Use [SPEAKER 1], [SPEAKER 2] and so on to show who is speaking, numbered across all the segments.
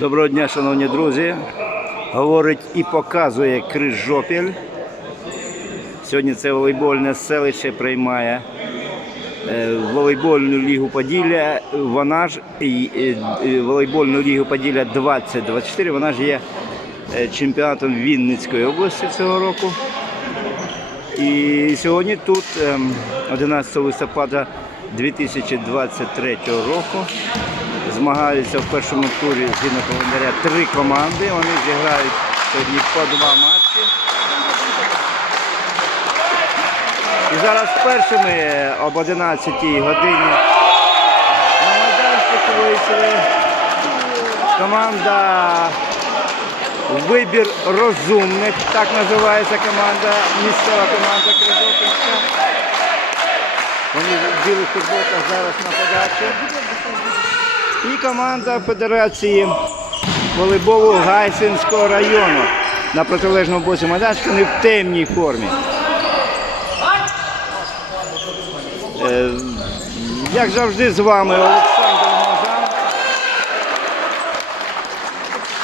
[SPEAKER 1] Доброго дня, шановні друзі. Говорить і показує Крижопіль. Сьогодні це волейбольне селище приймає е, волейбольну лігу Поділля. Вона ж волейбольну лігу Поділля 2024. Вона ж є е, чемпіонатом Вінницької області цього року. І сьогодні тут, ем, 11 листопада 2023 року, змагаються в першому турі згідно календаря три команди. Вони зіграють сьогодні по два матчі. І зараз першими об 11 годині на майданчик вийшли команда Вибір розумних, так називається команда, місцева команда Крижопільська. Вони в білих футболках зараз на подачі. І команда Федерації волейболу Гайсинського району на протилежному боці майданчика, не в темній формі. Е, Як завжди з вами Олександр Мазан.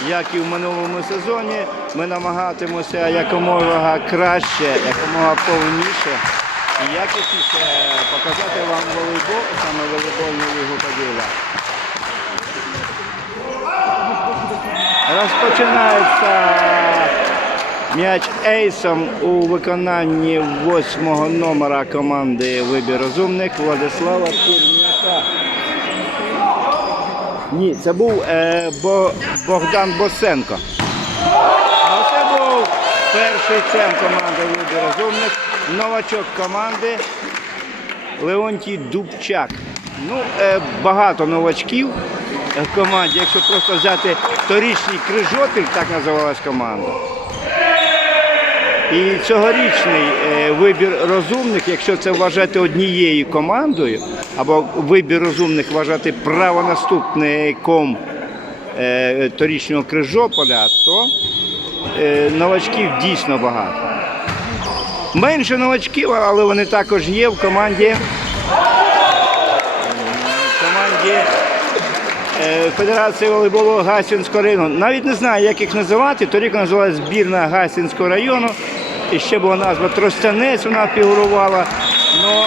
[SPEAKER 1] Як і в минулому сезоні, ми намагатимося якомога краще, якомога повніше і якісніше показати вам волейбол, саме волейбольну лігу Поділля. Розпочинається м'яч ейсом у виконанні восьмого номера команди Вибір розумних Владислава Курняка. Ні, це був е, Бо, Богдан Босенко. Перший член команди Вибір розумних, новачок команди Леонтій Дубчак. Ну, е, багато новачків в команді, якщо просто взяти торічний крижопіль, так називалась команда. І цьогорічний е, вибір розумних, якщо це вважати однією командою, або вибір розумних вважати правонаступником е, торічного Крижополя, то новачків дійсно багато. Менше новачків, але вони також є в команді. Команді е, Федерації волейболу Гасінського району. Навіть не знаю, як їх називати. Торік називалась збірна Гасінського району. І ще була назва Тростянець, вона фігурувала. Ну,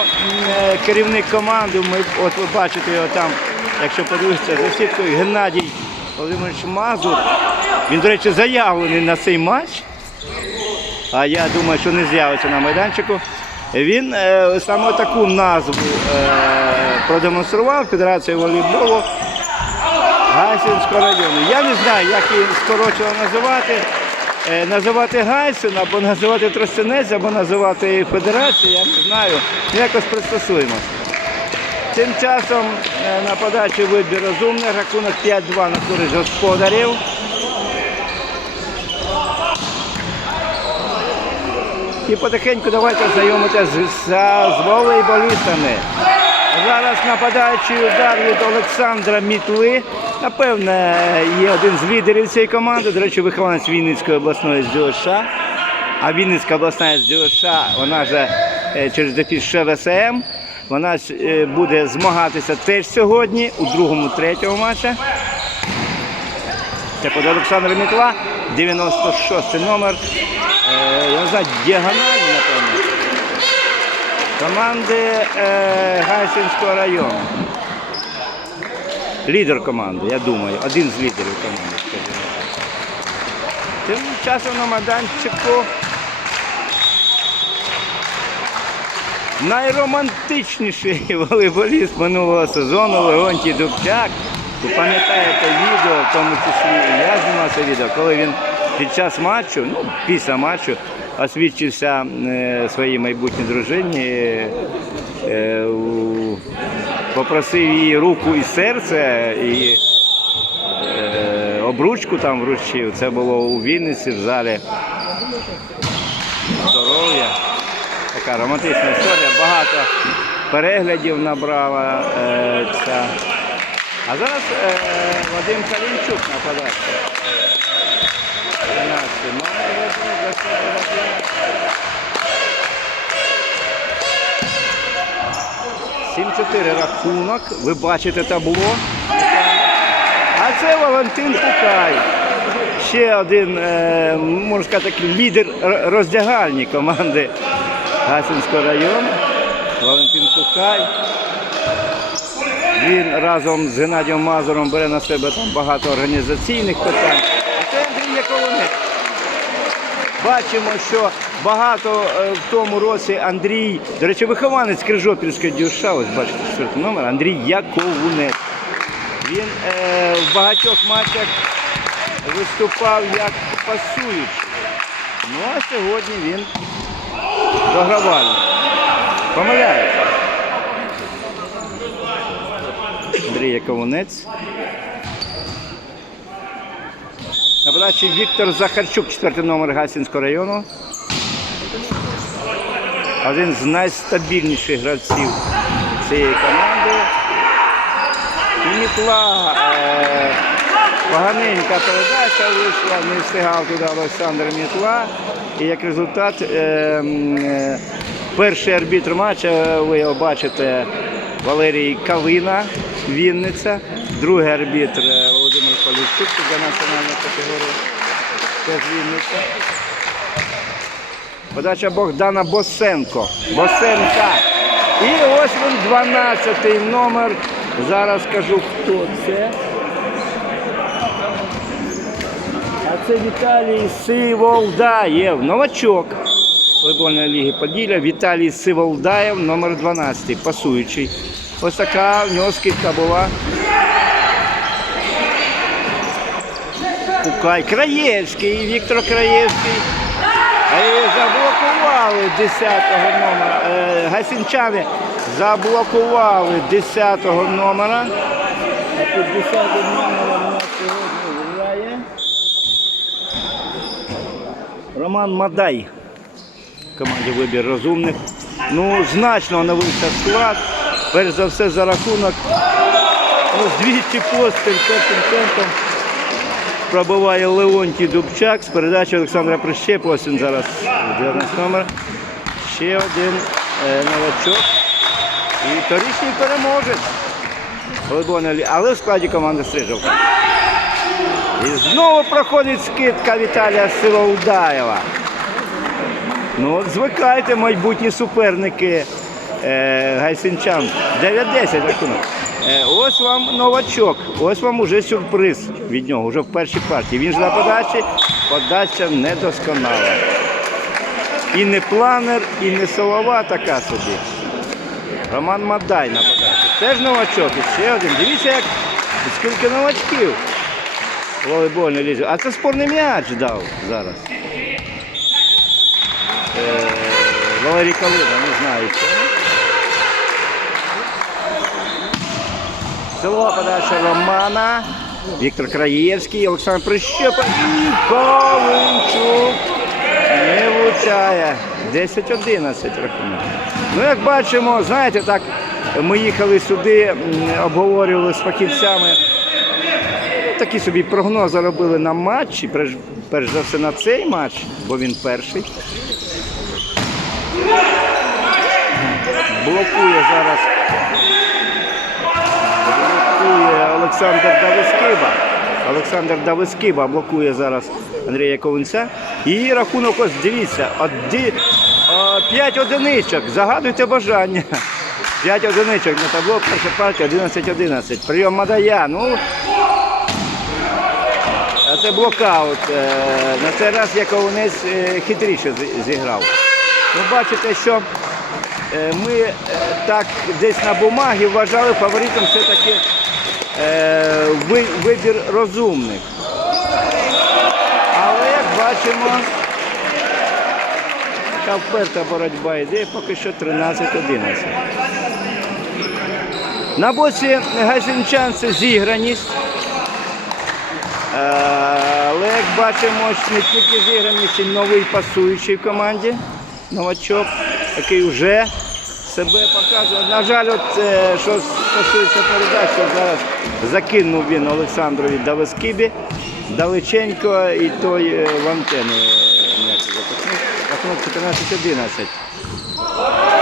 [SPEAKER 1] е, керівник команди, ми, от ви бачите його там, якщо подивитися за сіткою, Геннадій Володимирович Мазур. Він, до речі, заявлений на цей матч. А я думаю, що не з'явиться на майданчику. Він е, саме таку назву е, продемонстрував Федерація волейболу Гайсинського району. Я не знаю, як її скорочено називати. Е, називати Гайсин, або називати Тростянець, або називати Федерацію, я не знаю. Якось пристосуємося. Тим часом е, на подачі вибір розумних, рахунок 5-2 на користь господарів. І потихеньку давайте знайомитися з, з волейболістами. Зараз нападаючий удар від Олександра Мітли. Напевне, є один з лідерів цієї команди. До речі, вихованець Вінницької обласної ЗДОШ. А Вінницька обласна ЗДОШ, вона же е, через дефіс ШВСМ. Вона е, буде змагатися теж сьогодні у другому, третьому матчі. Це под Олександра Мітла, 96 номер. Я не знаю, діагоналі, напевно. Команди е, Гайсинського району. Лідер команди, я думаю, один з лідерів команди. Тим часом на майданчику найромантичніший волейболіст минулого сезону Леонтій Дубчак. Ви пам'ятаєте відео, в тому числі і я знімав це відео, коли він під час матчу, ну після матчу, освідчився е, своїй майбутній дружині, е, попросив її руку і серце, і е, обручку там вручив. Це було у Вінниці в залі здоров'я. Така романтична історія, багато переглядів набрала е, ця. А зараз е, Вадим Калінчук нападає. 13 номер Вадим, себе Вадим. 7-4 рахунок. Ви бачите табло. А це Валентин Кукай. Ще один, е, можна сказати, лідер роздягальні команди Гасінського району. Валентин Кукай. Він разом з Геннадієм Мазуром бере на себе там багато організаційних питань. А це Андрій Яковонець. Бачимо, що багато е, в тому році Андрій, до речі, вихованець Крижопільської дюша, ось бачите, четвертий номер, Андрій Яковунець. Він е, в багатьох матчах виступав як пасуючий. Ну а сьогодні він догравальний. Помиляється. Андрій Яковунець. На подачі Віктор Захарчук, четвертий номер Гасінського району. Один з найстабільніших гравців цієї команди. Мітла. Е, поганенька передача вийшла, не встигав туди Олександр Мітла. І як результат, е, е, перший арбітр матчу, ви його бачите, Валерій Калина, Вінниця. Другий арбітр е, Володимир Поліщук для національної категорії. Теж Вінниця. Подача Богдана Босенко. Босенка. І ось він 12-й номер. Зараз скажу, хто це. А це Віталій Сиволдаєв, новачок футбольної ліги Поділля. Віталій Сиволдаєв, номер 12, пасуючий. Ось така в нього скидка була. Кукай Краєвський, Віктор Краєвський. Заблокували 10-го номера. Е, Гасінчани заблокували 10-го номера. Тут 10-й номер у нас сьогодні грає. Роман Мадай. В команді вибір розумних. Ну, значно оновився склад. Перш за все за рахунок. Ну, двічі постель першим темпом пробиває Леонтій Дубчак з передачі Олександра Прищепа. Ось він зараз 19 номер. Ще один е, новачок. І торічний переможець. Але в складі команди Стрижовка. І знову проходить скидка Віталія Сиволдаєва. Ну звикайте, майбутні суперники гайсинчан. 9-10 рахунок. Е, ось вам новачок, ось вам уже сюрприз від нього, вже в першій партії. Він ж на подачі, подача недосконала. І не планер, і не солова така собі. Роман Мадай на подачі. Теж новачок, і ще один. Дивіться, як скільки новачків. в Волейбольній лізі. А це спорний м'яч дав зараз. Е, Валерій Калина, не знаю. Хто. Подача Романа. Віктор Краєвський, Олександр Прищепа і Ковенчук не влучає. 10-11 рахунок. Ну, як бачимо, знаєте, так ми їхали сюди, обговорювали з фахівцями. Такі собі прогнози робили на матч, і перш, перш за все на цей матч, бо він перший. Блокує зараз. Блокує Олександр Давискиба. Олександр Давискиба блокує зараз Андрія Ковенця. І рахунок ось дивіться. Оді, о, 5 одиничок. Загадуйте бажання. 5 одиничок на табло. Перша партія 11-11. Прийом Мадая. Ну, це блокаут. Е, На цей раз Яковонець е, хитріше зіграв. Ви бачите, що е, ми так десь на бумагі вважали фаворитом все-таки вибір розумних. Але як бачимо, така вперта боротьба йде, поки що 13-11. На боці гайсинчан це зіграність. Е, Але як бачимо, не тільки зіграність, і новий пасуючий в команді, новачок, який вже себе показує. На жаль, от, е, що стосується передач, що зараз закинув він Олександрові Давискибі, далеченько і той е, в антенну е, м'яч запихнув. Рахунок 14-11.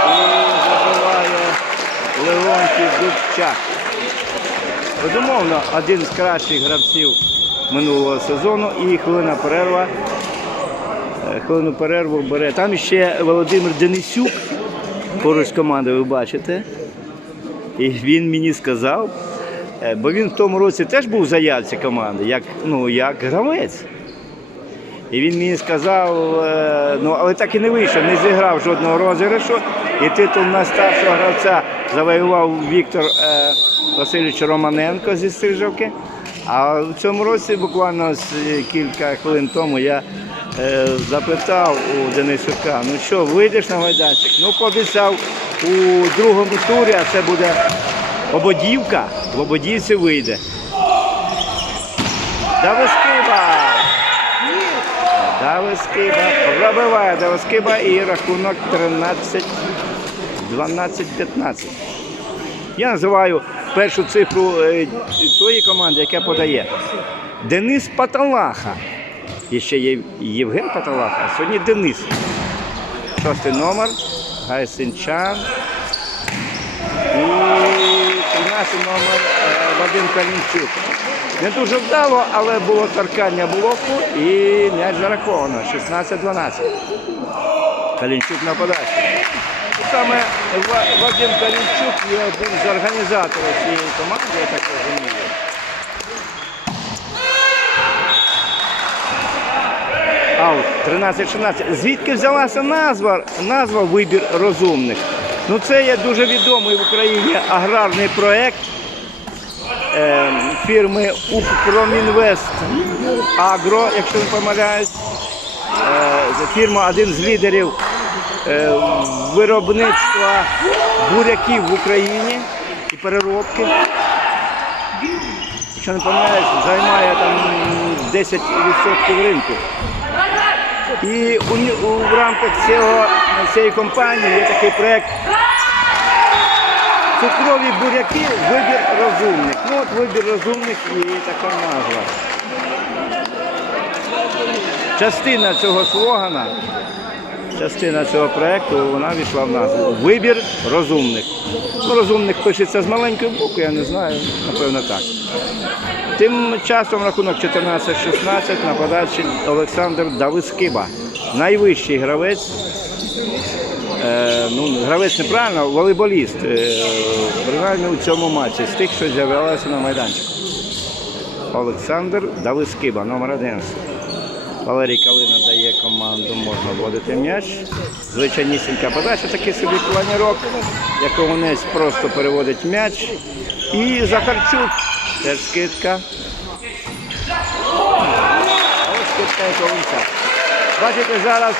[SPEAKER 1] І забиває Леонтій Дубчак. Безумовно, один з кращих гравців минулого сезону і хвилина перерва. Е, Хвилину перерву бере. Там ще Володимир Денисюк поруч з командою, ви бачите. І він мені сказав, е, бо він в тому році теж був заявці команди, як, ну, як гравець. І він мені сказав, е, ну але так і не вийшов, не зіграв жодного розіграшу. І титул найстаршого гравця завоював Віктор е, Васильович Романенко зі Стрижовки. А в цьому році, буквально кілька хвилин тому, я запитав у Денисюка, ну що, вийдеш на майданчик? Ну, пообіцяв у другому турі, а це буде Ободівка, в Ободівці вийде. Давискиба! Давискиба пробиває Давискиба і рахунок 13, 12, 15. Я називаю першу цифру е, тої команди, яка подає. Денис Паталаха. І ще є Євген Паталаха, а сьогодні Денис. Шостий номер. Гайсинчан. І 13 номер е, Вадим Калінчук. Не дуже вдало, але було торкання блоку і м'яч зараховано. 16-12. Калінчук на подачі. Саме Вадим Калінчук є один з організаторів цієї команди, я так розумію. Аут 13-16. Звідки взялася назва, назва Вибір розумних? Ну це є дуже відомий в Україні аграрний проект е, фірми Укромінвест Агро, якщо не помиляюсь. Е, фірма один з лідерів е, виробництва буряків в Україні і переробки. Якщо не помиляюсь, займає там 10% ринку. І у, у, в рамках цього, цієї компанії є такий проєкт Цукрові буряки вибір розумних. Ну от вибір розумних і така назва. Частина цього слогана, частина цього проекту, вона війшла в назву. Вибір розумних. Ну, розумних пишеться з маленької букви, я не знаю, напевно так. Тим часом рахунок 14-16 на подачі Олександр Давискиба. Найвищий гравець. Е, ну, гравець неправильно, волейболіст. Е, принаймні у цьому матчі з тих, що з'являлися на майданчику. Олександр Давискиба, номер 11. Валерій Калина команду, можна вводити м'яч. Звичайнісінька подача, такий собі планірок, Яковонець просто переводить м'яч. І Захарчук, теж скидка. Бачите, зараз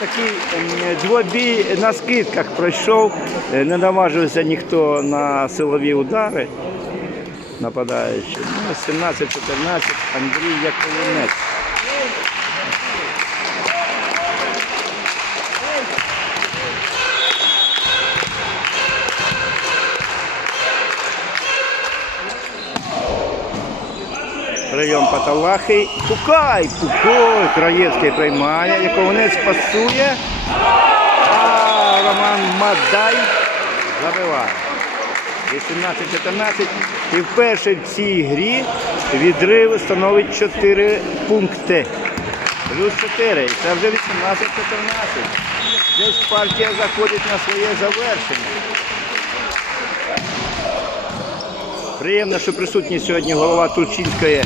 [SPEAKER 1] такий ем, двобій на скидках пройшов. Е, Не наважився ніхто на силові удари. Нападаючи. Ну, 17-14 Андрій Яковенець. Прийом Паталахи. Пукай, Пукой. Краєвський приймає. Яковонець пасує. А Роман Мадай забиває. 18-14. І вперше в цій грі відрив становить 4 пункти. Плюс 4. І це вже 18-14. Десь партія заходить на своє завершення. Приємно, що присутній сьогодні голова Турчинської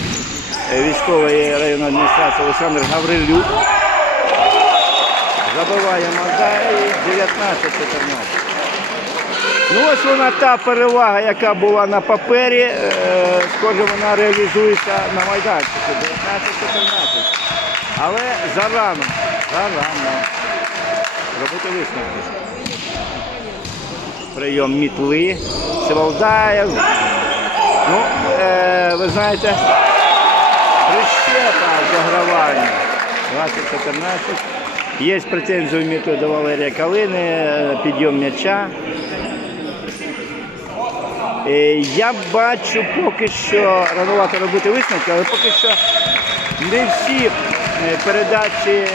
[SPEAKER 1] е, військової районної адміністрації Олександр Гаврилюк. Забиває Мазай 19-14. Ну ось вона та перевага, яка була на папері. Е, схоже, вона реалізується на майданчику. 19-14. Але зарано, зарано. Робити висновки. Прийом мітли. Севалдаєв. Ну, е, ви знаєте, прищепа в заграванні. 20-14. Є претензії міту до Валерія Калини, е, підйом м'яча. Е, Я бачу поки що ранувато робити висновки, але поки що не всі е, передачі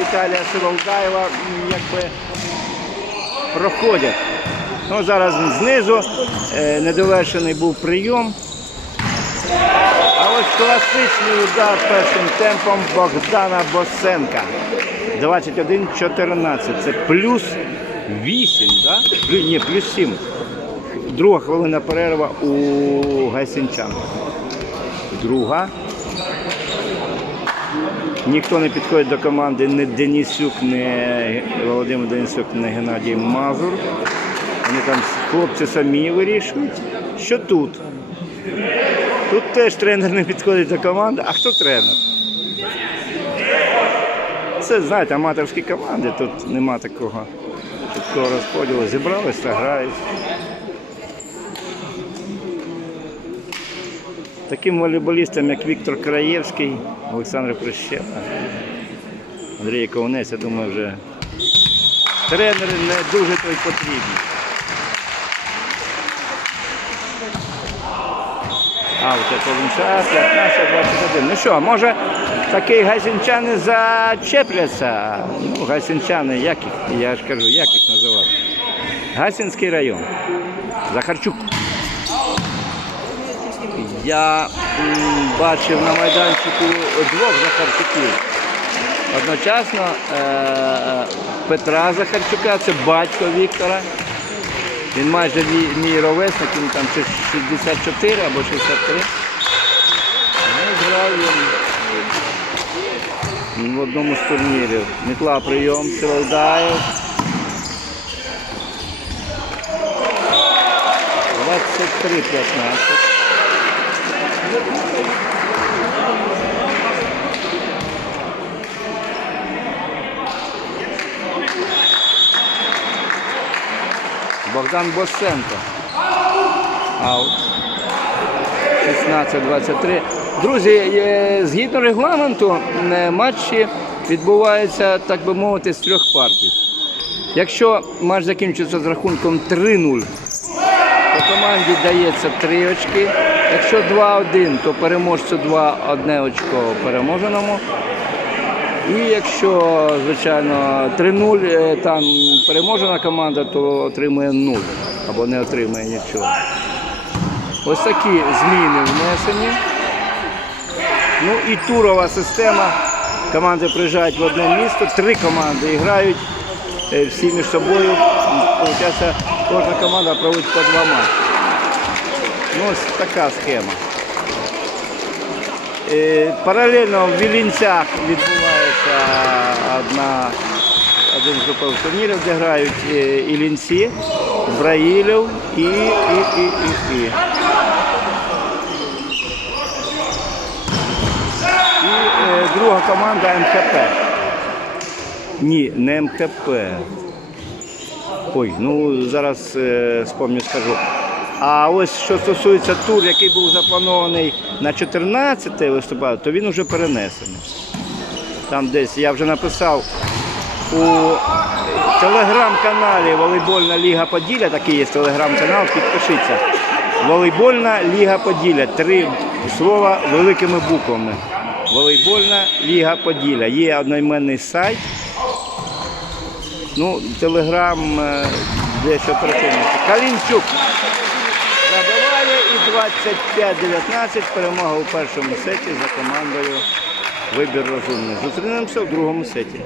[SPEAKER 1] Віталія Сиволдаєва якби проходять. Ну, зараз знизу, е, недовершений був прийом. А ось класичний удар першим темпом Богдана Босенка. 21-14. Це плюс 8, да? Ні, плюс 7. Друга хвилина перерва у гайсінчан. Друга. Ніхто не підходить до команди, не Денисюк, не Володимир Денисюк, не Геннадій Мазур. Вони там хлопці самі вирішують. Що тут? Тут теж тренер не підходить до команди. А хто тренер? Це, знаєте, аматорські команди, тут нема такого чіткого розподілу. Зібрались та грають. Таким волейболістам, як Віктор Краєвський, Олександр Прищепа, Андрій Ковнець, я думаю, вже тренери не дуже то й потрібні. А, вже повинча 15-21. Ну що, може такі гайсінчани зачепляться? Ну, гайсінчани, як їх? Я ж кажу, як їх називати? Гасінський район. Захарчук. Я м, бачив на майданчику двох Захарчуків. Одночасно е, Петра Захарчука, це батько Віктора. Він майже мій, ровесник, він там 64 або 63. Ну, грав в одному з турнірів. Мітла прийом, Силовдаєв. 23-15. Богдан Босенко. Аут. 16-23. Друзі, е, згідно регламенту, е, матчі відбуваються, так би мовити, з трьох партій. Якщо матч закінчується з рахунком 3-0, то команді дається 3 очки. Якщо 2-1, то переможцю 2 одне очко переможеному. І якщо, звичайно, 3-0, е, там переможена команда, то отримує 0 або не отримує нічого. Ось такі зміни внесені. Ну і турова система. Команди приїжджають в одне місто, три команди грають е, всі між собою. Получається, кожна команда проводить по два матчі. Ну, ось така схема. Е, Паралельно в Вілінцях відбувається одна, один з групових турнірів, де грають е, Ілінці, Браїлів і, і, і, і, і. І е, друга команда МХП. Ні, не МХП. Ой, ну зараз е, спомню, скажу. А ось що стосується тур, який був запланований на 14 листопада, то він вже перенесений. Там десь я вже написав у телеграм-каналі Волейбольна Ліга Поділля, такий є телеграм-канал, підпишіться. Волейбольна Ліга Поділля. Три слова великими буквами. Волейбольна Ліга Поділля. Є одноіменний сайт. Ну, телеграм е, дещо працюється. Калінчук забиває і 25-19 перемога у першому сеті за командою Вибір розумний. Зустрінемося в другому сеті.